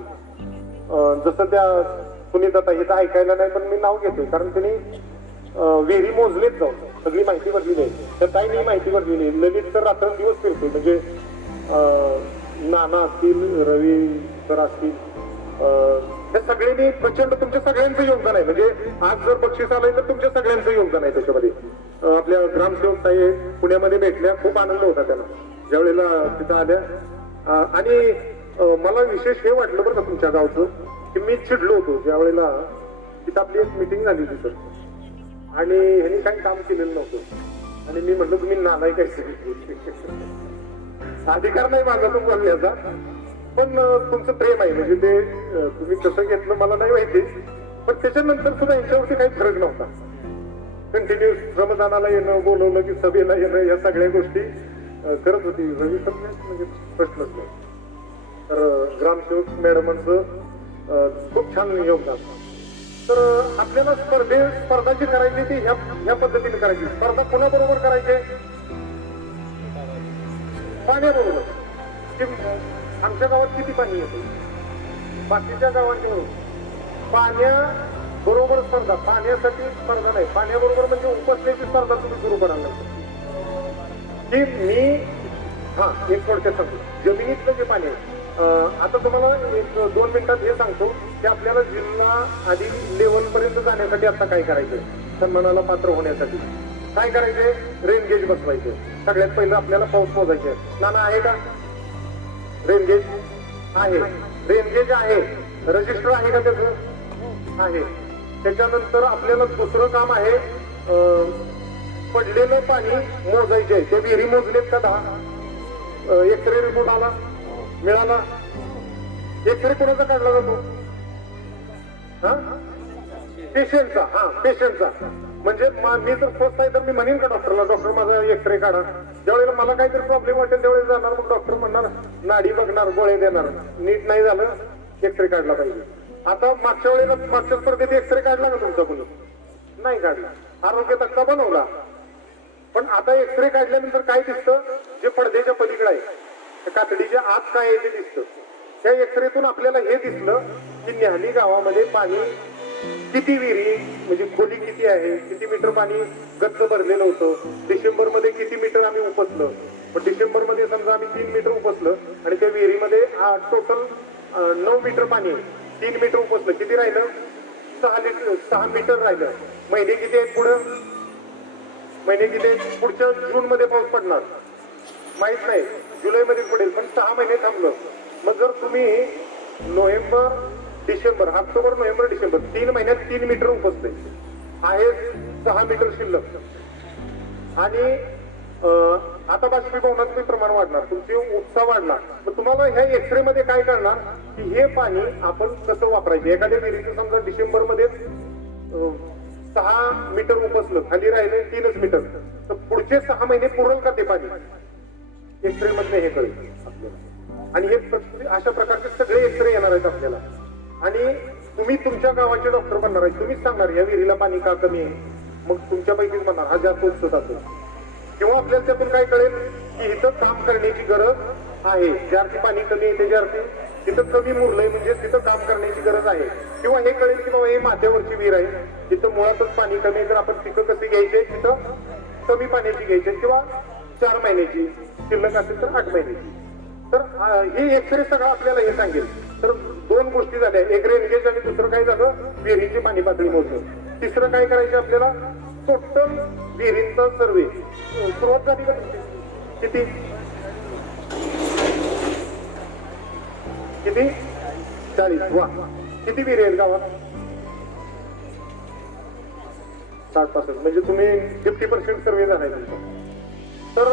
जसं त्या सुनीता हे तर ऐकायला नाही, पण मी नाव घेतोय कारण त्यांनी विहिरी मोजलेच जाऊन सगळी माहिती भरली नाही. तर काही नाही माहिती भरली नाही. ललित तर रात्रंदिवस फिरतोय. म्हणजे नाना असतील, रवी सर असतील, हे सगळ्यांनी प्रचंड तुमच्या सगळ्यांचं योगदान आहे. म्हणजे आज जर बक्षीस आलंय तर तुमच्या सगळ्यांचं योगदान आहे त्याच्यामध्ये. आपल्या ग्रामसेवक ताई पुण्यामध्ये भेटल्या, खूप आनंद होता त्यांना ज्या वेळेला तिथं आल्या. आणि मला विशेष हे वाटलं बरं का तुमच्या गावचं, की मी चिडलो होतो ज्या वेळेला तिथं आपली एक मिटिंग झाली होती सर, आणि ह्यांनी काही काम केलेलं नव्हतं आणि मी म्हणलो तुम्ही नालाय काय अधिकार नाही माझा तो बोलण्याचा, पण तुमचं प्रेम आहे म्हणजे ते तुम्ही कसं घेतलं मला नाही माहिती, पण त्याच्यानंतर सुद्धा यांच्यावरती काही फरक नव्हता. कंटिन्यू श्रमदानाला येणं, बोलवलं की सभेला येणं, या सगळ्या गोष्टी करत होती. रवी सर म्हणजे प्रश्नच नाही. तर ग्रामसेवक मॅडमांचं खूप छान योगदान. तर आपल्याला स्पर्धा जी करायची ती ह्या पद्धतीने करायची. स्पर्धा कोणाबरोबर करायची? पाण्याबरोबर. की आमच्या गावात किती पाणी येते, बाकीच्या गावांच्या पाण्याबरोबर स्पर्धा. पाण्यासाठी स्पर्धा नाही, पाण्याबरोबर म्हणजे उपसण्याची स्पर्धा तुम्ही सुरू करायला की मी एक थोडक्यात सांगतो. जमिनीतलं जे पाणी आहे, आता तुम्हाला 1-2 मिनिटात हे सांगतो की आपल्याला जिल्हा आधी लेवल पर्यंत जाण्यासाठी आता काय करायचं, सन्मानाला पात्र होण्यासाठी काय करायचंय? रेन गेज बसवायचे. सगळ्यात पहिलं आपल्याला पाऊस मोजायचे. नाना आहे का? रेन गेज आहे. रेन गेज आहे. रजिस्टर आहे का त्याचं? आहे. त्याच्यानंतर आपल्याला दुसरं काम आहे, पडलेलं पाणी मोजायचे. ते विहिरी मोजलेत का 10? एक्सरे रिपोर्ट आला, मिळाला. एक्सरे कोणाचा काढला जातो? पेशंटचा. पेशंटचा. म्हणजे मी जर स्वस्त आहे तर मी म्हणेन का डॉक्टरला, डॉक्टर माझा एक्सरे काढा. ज्यावेळेला मला काहीतरी प्रॉब्लेम वाटेल त्यावेळेस जाणार, मग डॉक्टर म्हणणार, नाडी बघणार, गोळे देणार. नीट नाही झालं, एक्सरे काढला पाहिजे. आता मागच्या वेळेला मागच्या स्पर्धेत एक्सरे काढला का तुमचा कोणी? नाही काढला. आरोग्य तक्ता बनवला. पण आता एक्सरे काढल्यानंतर काय दिसतं? जे पडद्याच्या पलीकडे आहे, कातडीच्या आत काय आहे ते दिसतं. त्या एक्सरेतून आपल्याला हे दिसलं की न्याहाली गावामध्ये पाणी किती, विहिरी म्हणजे खोली किती आहे, किती मीटर पाणी गच्च भरलेलं होतं. डिसेंबर मध्ये किती मीटर आम्ही उपसलं. पण डिसेंबर मध्ये समजा आम्ही 3 मीटर उपसलं आणि त्या विहिरीमध्ये टोटल 9 मीटर पाणी आहे. 3 मीटर उपसलं, किती राहिलं? 6 मीटर राहिलं. महिने किती आहेत पुढं? महिने किती आहेत? पुढच्या जून मध्ये पाऊस पडणार माहित नाही, जुलै मध्ये पडेल, पण 6 महिने थांबलं. मग जर तुम्ही November, December, October, November, December 3 महिन्यात 3 मीटर उपसले आहे, 6 मीटर शिल्लक. आणि आता बाष्पीभवनाचं प्रमाण वाढणार, तुमची उपसा वाढला. तर तुम्हाला ह्या एक्सरे मध्ये काय करणार की हे पाणी आपण कसं वापरायचं. एखाद्या विहिरीचं समजा डिसेंबर मध्ये 6 मीटर उपसलं, खाली राहिले 3 मीटर, तर पुढचे 6 महिने पुरेल का ते पाणी? एक्सरे मध्ये हे कळेल आपल्याला. आणि हे अशा प्रकारचे सगळे एक्सरे येणार आहेत आपल्याला. आणि तुम्ही तुमच्या गावाचे डॉक्टर बनणार आहे. तुम्हीच सांगणार या विहिरीला पाणी का कमी आहे, मग तुमच्यापैकीच म्हणणार हा जास्त उपसत असेल. किंवा आपल्याला त्यातून काय कळेल की इथं काम करण्याची गरज आहे. ज्या अर्थी पाणी कमी येते, ज्या अर्थी तिथं कमी मुरलंय म्हणजे तिथं काम करण्याची गरज आहे. किंवा हे कळेल की बाबा हे माथ्यावरची विहीर आहे, तिथं मुळातच पाणी कमी आहे, तर आपण पिकं कशी घ्यायचे, तिथं कमी पाण्याची घ्यायची किंवा 4 महिन्याची शिल्लक असेल तर 8 महिन्याची. तर हे एक्सरे सगळं आपल्याला हे सांगेल. तर 2 गोष्टी झाल्या, एक रेनगेज आणि दुसरं काय झालं, विहिरीची पाणी पातळी मोजणं. तिसरं काय करायचं आपल्याला, टोटल विहिरींचा सर्वे. सुरुवात झाली का तुमची? किती 40. वा, किती विहिरी आहेत गावात? 60-65. म्हणजे तुम्ही 50% सर्वे झालाय तुमचा. तर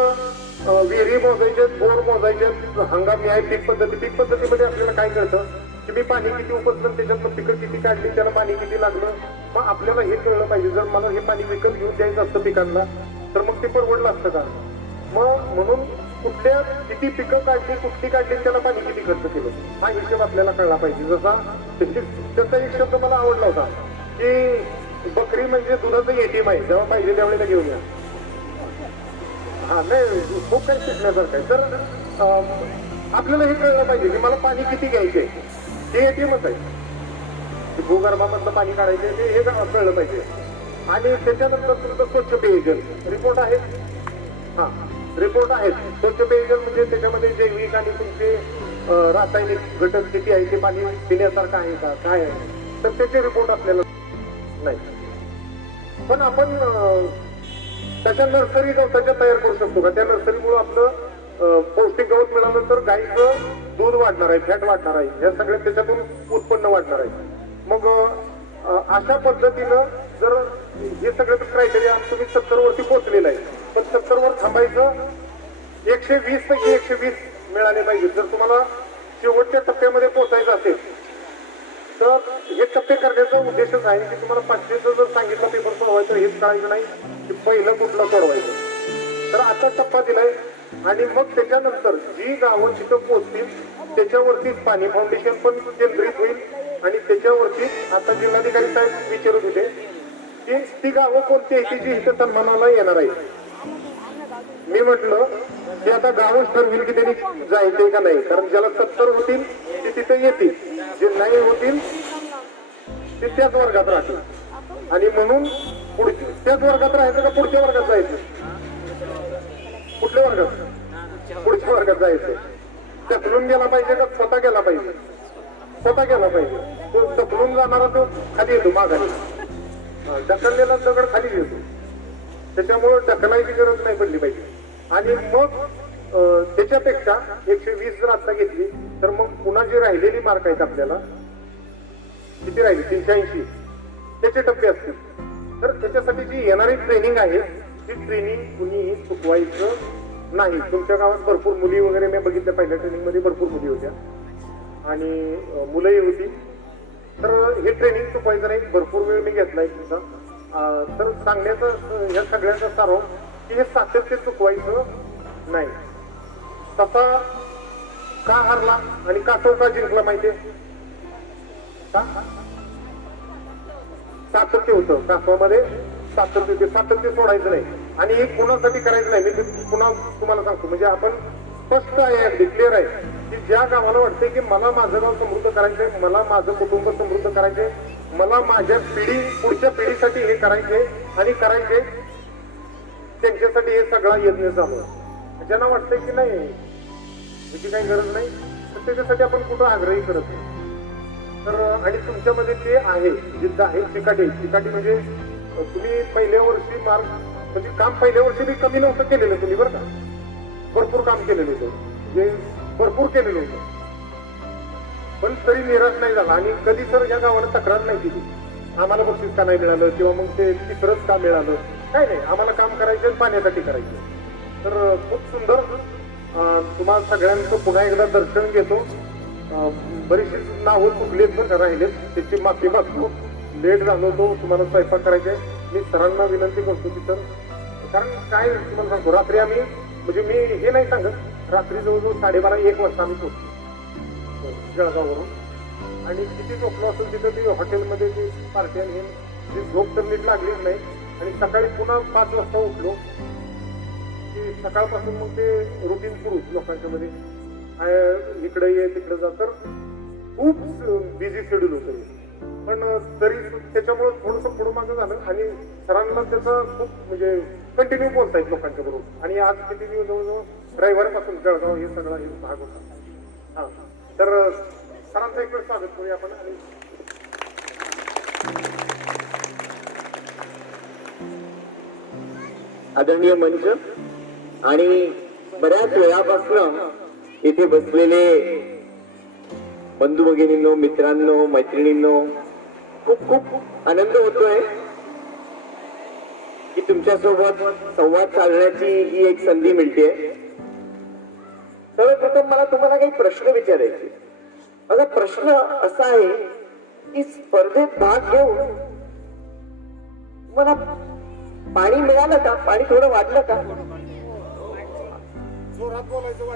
विहिरी मोजायचे, बोर मोजायचे, हंगामी आहे, पीक पद्धती. पीक पद्धतीमध्ये आपल्याला काय कळतं की मी पाणी किती उपसलं, त्याच्यातनं पिकं किती काढली, त्याला पाणी किती लागलं. मग आपल्याला हे कळलं पाहिजे, जर मला हे पाणी विकत घेऊन द्यायचं असतं पिकांना तर मग ते परवडलं असतं का. मग म्हणून कुठल्या किती पिकं काढली, कुठली काढली, त्याला पाणी किती खर्च केलं, हा हिशोब आपल्याला कळला पाहिजे. जसा त्याचा एक शब्द मला आवडला होता की बकरी म्हणजे दुधाचं एटीएम आहे, जेव्हा पाहिजे त्यावेळेला घेऊन या. नाही, खूप काही शिकण्यासारखं आहे. तर आपल्याला हे कळलं पाहिजे की मला पाणी किती घ्यायचे, हे एटीएमच आहे. भूगर्भामधलं पाणी काढायचे हे कळलं पाहिजे. आणि त्याच्यानंतर तुमचं स्वच्छ पेयजल रिपोर्ट आहे. रिपोर्ट आहेत. स्वच्छ पेयजल म्हणजे त्याच्यामध्ये जैविक आणि तुमचे रासायनिक घटक किती आहे, ते पाणी पिण्यासारखं आहे का, काय आहे, तर त्याचे रिपोर्ट आपल्याला नाही. पण आपण त्याच्या नर्सरी गवताच्या तयार करू शकतो का? त्या नर्सरीमुळे आपलं पौष्टिक गवत मिळालं तर गाईचं दूध वाढणार आहे, फॅट वाढणार आहे, या सगळ्या त्याच्यातून उत्पन्न वाढणार आहे. मग अशा पद्धतीनं जर हे सगळं क्रायटेरिया तुम्ही 70 वरती पोहोचलेलं आहे, पण 70 वर थांबायचं 120 पैकी 120 मिळाले पाहिजे. जर तुम्हाला शेवटच्या टप्प्यामध्ये पोहोचायचं असेल तर हे टप्पे करण्याचा उद्देशच आहे की तुम्हाला 500चं जर सांगितलं पेपर सोडवायचं हेच कळायचं नाही की पहिलं कुठलं सोडवायचं. तर आता टप्पा दिलाय आणि मग त्याच्यानंतर जी गावं तिथं पोहोचतील त्याच्यावरतीच पाणी फाउंडेशन पण केंद्रित होईल आणि त्याच्यावरती आता जिल्हाधिकारी साहेब विचारत होते की ती गावं कोणती आहे की जी इथं सन्मानाला येणार आहे. मी म्हटलं ते आता गावच ठरविल की त्यांनी जायचंय का नाही, कारण ज्याला 70 होतील ते तिथे येतील, जे नाही होतील ते त्याच वर्गात राहतील. आणि म्हणून पुढच्या त्याच वर्गात राहायचं का पुढच्या वर्गात जायचं? कुठल्या वर्गात? पुढच्या वर्गात जायचं. ढकलून गेला पाहिजे का स्वतः गेला पाहिजे? स्वतः गेला पाहिजे. तो ढकलून जाणारा तो खाली येतो माघारी, ढकललेला दगड खाली येतो. त्याच्यामुळे ढकलायची गरज नाही पडली पाहिजे. आणि मग त्याच्यापेक्षा 120 जर आता घेतली तर मग पुन्हा जी राहिलेली मार्क आहेत आपल्याला किती राहिली 380 त्याचे टप्पे असतील. तर त्याच्यासाठी जी येणारी ट्रेनिंग आहे ती ट्रेनिंग कुणीही चुकवायचं नाही. तुमच्या गावात भरपूर मुली वगैरे मी बघितल्या, पहिल्या ट्रेनिंग मध्ये भरपूर मुली होत्या आणि मुलंही होती. तर हे ट्रेनिंग चुकवायचं नाही. भरपूर वेळ मी घेतलाय तुमचा. तर सांगण्याचा ह्या सगळ्यांचा सारो की हे सातत्य चुकवायचं नाही. तसा का हारला आणि कासव का जिंकला माहितीये का? सातत्य होतं कासवामध्ये, सातत्य सोडायचं नाही आणि हे कोणासाठी करायचं नाही. मी पुन्हा तुम्हाला सांगतो, म्हणजे आपण स्पष्ट आहे, अगदी क्लिअर आहे की ज्या गावाला वाटतंय की मला माझं गाव समृद्ध करायचंय, मला माझं कुटुंब समृद्ध करायचंय, मला माझ्या पुढच्या पिढीसाठी हे करायचंय आणि करायचंय, त्यांच्यासाठी हे सगळा यज्ञ चालू आहे. ज्यांना वाटतंय की नाही याची काही गरज नाही तर त्याच्यासाठी आपण कुठं आग्रही करत नाही. तर आणि तुमच्यामध्ये ते आहे, जिद्द आहे, चिकाटी म्हणजे तुम्ही पहिल्या वर्षी मार्क म्हणजे काम पहिल्या वर्षी बी कमी नव्हतं केलेलं तुम्ही, बरं का? भरपूर काम केलेलं होतं, म्हणजे भरपूर केलेलं होतं, पण तरी निराश नाही झाला. आणि कधी तर या गावानं तक्रार नाही केली आम्हाला बक्षीस का नाही मिळालं किंवा मग ते तिसरंच का मिळालं, काय नाही. आम्हाला काम करायचं पाण्यासाठी करायचं. तर खूप सुंदर. तुम्हाला सगळ्यांचं पुन्हा एकदा दर्शन घेतो. बरीचशी नावं चुकलेत बरं का, राहिलेत, त्याची माफी मागतो. लेट झालो तो तुम्हाला स्वयंपाक करायचा आहे. मी सरांना विनंती करतो की सर, कारण काय तुम्हाला सांगतो, रात्री आम्ही म्हणजे मी हे नाही सांगत, रात्री जवळजवळ 12:30-1 वाजता आम्ही पोहोचतो जळगाववरून. आणि किती झोपलो असेल तिथं ती हॉटेलमध्ये ती पार्टी आणि ती झोप तर नीट लागलीच नाही. आणि सकाळी पुन्हा 5 वाजता उठलो की सकाळपासून मग ते रुटीन सुरू लोकांच्या मध्ये, इकडे ये तिकडे जा. तर खूप बिझी शेड्यूल होतं, पण तरी त्याच्यामुळे थोडंसं पुढं मागं झालं. आणि सरांना त्याचा खूप म्हणजे कंटिन्यू बोलतायत लोकांच्या बरोबर. आणि आज किती दिवस जवळजवळ रविवारपासून जळगाव हे सगळा हे भाग होता. हा, तर सरांचं एक वेळ स्वागत करूया आपण. आणि आदरणीय मंच आणि बऱ्याच वेळापासून इथे बसलेले बंधू भगिनींनो, मित्रांनो, मैत्रिणींनो, खूप खूप आनंद होतोय की तुमच्यासोबत संवाद साधण्याची ही एक संधी मिळते. सर्वप्रथम मला तुम्हाला काही प्रश्न विचारायचे. माझा प्रश्न असा आहे की स्पर्धेत भाग घेऊन मला पाणी मिळालं का? पाणी थोडं वाढलं का?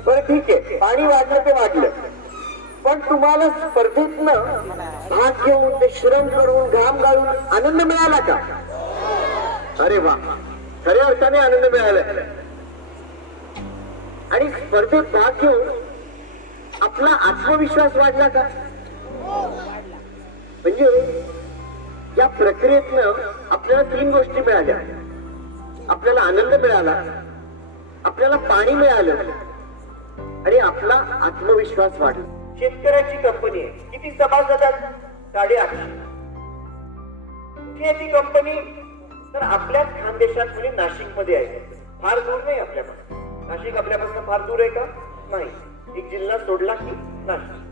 बरं ठीक आहे, पाणी वाढलं ते वाढलं, पण तुम्हाला स्पर्धेतनं भाग घेऊन ते श्रम करून घाम गाळून आनंद मिळाला का? अरे वा, खऱ्या अर्थाने आनंद मिळाला. आणि स्पर्धेत भाग घेऊन आपला आत्मविश्वास वाढला का? म्हणजे या प्रक्रियेतनं आपल्याला 3 गोष्टी मिळाल्या. आपल्याला आनंद मिळाला, आपल्याला पाणी मिळालं आणि आपला आत्मविश्वास वाढला. शेतकऱ्याची कंपनी आहे, किती सभासद आहेत? 850. कुठे आहे ती कंपनी? तर आपल्याच खानदेशात म्हणजे नाशिक मध्ये आहे. फार दूर नाही आपल्यापासून. नाशिक आपल्यापासून फार दूर आहे का? नाही. एक जिल्हा सोडला की नाशिक.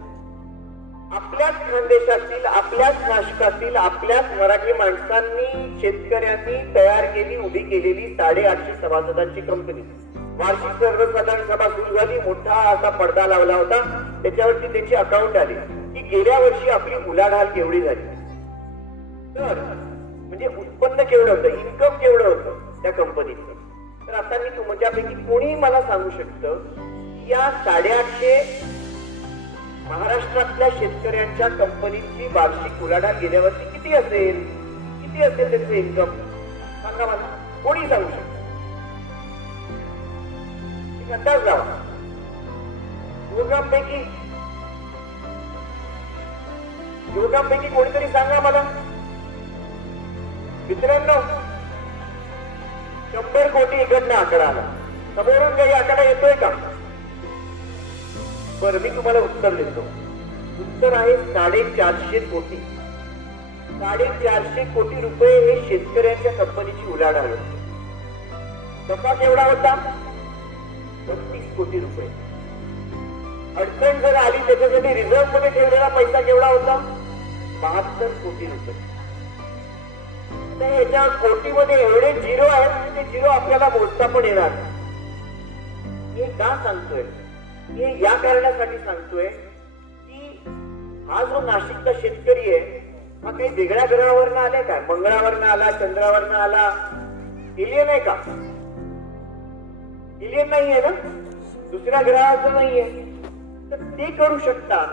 आपल्याच खानदेशातील, आपल्याच नाशकातील, आपल्याच मराठी माणसांनी, शेतकऱ्यांनी तयार केली, उभी केलेली 850 सभासदांची कंपनी. वार्षिक सर्वसाधारण सभा सुरू झाली, मोठा असा पडदा लावला होता, त्याच्यावरती त्यांची अकाउंट आली की गेल्या वर्षी आपली उलाढाल केवढी झाली. तर म्हणजे उत्पन्न केवढं होतं, इन्कम केवढं होतं त्या कंपनीचं. तर आता मी तुमच्यापैकी कोणी मला सांगू शकतं की या 850 महाराष्ट्रातल्या शेतकऱ्यांच्या कंपनीची वार्षिक उलाढाल गेल्या वर्षी किती असेल, किती असेल त्याचं इन्कम सांगा मला, कोणी सांगू शकतं? एक अंदाज लावा. योगांपैकी कोणीतरी सांगा मला. मित्रांनो, 100 कोटी इकडनं आकडा आला. समोरून काही आकडा येतोय का? बरं, मी तुम्हाला उत्तर देतो. उत्तर आहे 450 कोटी. 450 कोटी रुपये हे शेतकऱ्यांच्या कंपनीची उलाढाल होती. नफा केवढा होता? 32 कोटी रुपये. अडचण जर आली त्याच्यासाठी रिझर्व्ह मध्ये ठेवलेला पैसा केवढा होता? 72 कोटी रुपये. ह्याच्या कोटीमध्ये एवढे झिरो आहेत, ते झिरो आपल्याला मोजता पण येणार. हे का सांगतोय? हे या कारणासाठी सांगतोय की हा जो नाशिकचा शेतकरी आहे, हा काही वेगळ्या ग्रहावरनं आलाय का? मंगळावरनं आला, चंद्रावरनं आला? एलियन आहे का? एलियन नाहीये ना, दुसऱ्या ग्रहाचं नाहीये. तर ते करू शकतात,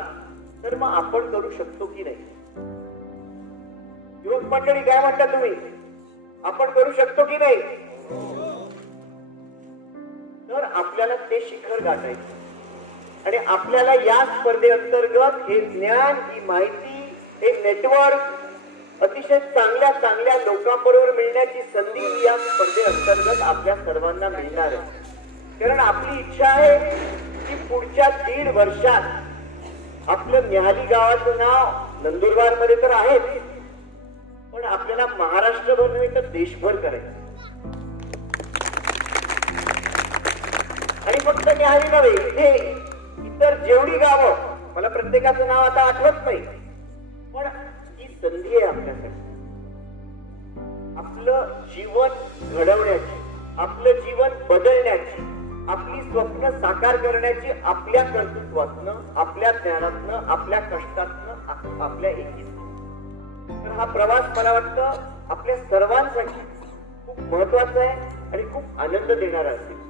तर मग आपण करू शकतो की नाही? युवक मंडळी काय म्हणता तुम्ही? आपण करू शकतो की नाही? तर आपल्याला ते शिखर गाठायचं आणि आपल्याला या स्पर्धेअंतर्गत हे ज्ञान, ही माहिती, हे नेटवर्क अतिशय चांगल्या चांगल्या लोकांबरोबर मिळण्याची संधी या स्पर्धेअंतर्गत आपल्या सर्वांना मिळणार आहे. कारण आपली इच्छा आहे की पुढच्या 1.5 वर्षात आपलं न्याहाली गावाचं नाव नंदुरबार मध्ये तर आहेच, पण आपल्याला महाराष्ट्रभर नाही तर देशभर करायचं. आणि फक्त न्याहाली नव्हे, इथे इतर जेवढी गावं, मला प्रत्येकाचं नाव आता आठवत नाही, पण ही संधी आहे आपल्यासाठी आपलं जीवन घडवण्याची, आपलं जीवन बदलण्याची, आपली स्वप्न साकार करण्याची, आपल्या कर्तृत्वातनं, आपल्या ज्ञानातनं, आपल्या कष्टातनं, आपल्या एकीतनं. तर हा प्रवास मला वाटतं आपल्या सर्वांसाठी खूप महत्वाचा आहे आणि खूप आनंद देणारा असेल.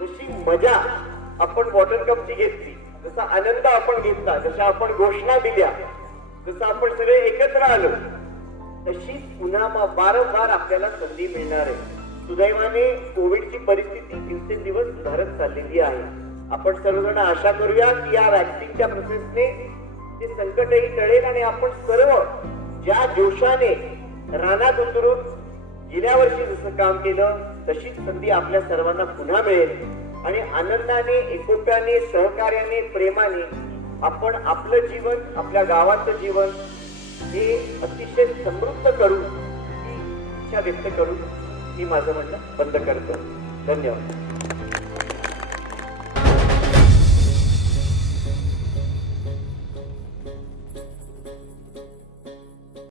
जशी मजा आपण वॉटर कपची घेतली, जसा आनंद आपण घेतला, जशा आपण घोषणा दिल्या, जसं आपण सगळे एकत्र आलो, तशीच पुन्हा वारंवार आपल्याला संधी मिळणार आहे. सुदैवाने कोविडची परिस्थिती दिवसेंदिवस सुधारत चाललेली आहे. आपण सर्वजण आशा करूया की या वॅक्सिनच्या प्रोसेसने ते संकटही टळेल आणि आपण सर्व ज्या जोशाने रानात उतरून गेल्या वर्षी जसं काम केलं, तशीच संधी आपल्या सर्वांना पुन्हा मिळेल आणि आनंदाने, एकोप्याने, सहकार्याने, प्रेमाने आपण आपलं जीवन, आपल्या गावाचं जीवन हे अतिशय समृद्ध करू ही इच्छा व्यक्त करून मी माझं म्हणणं बंद करतो. धन्यवाद.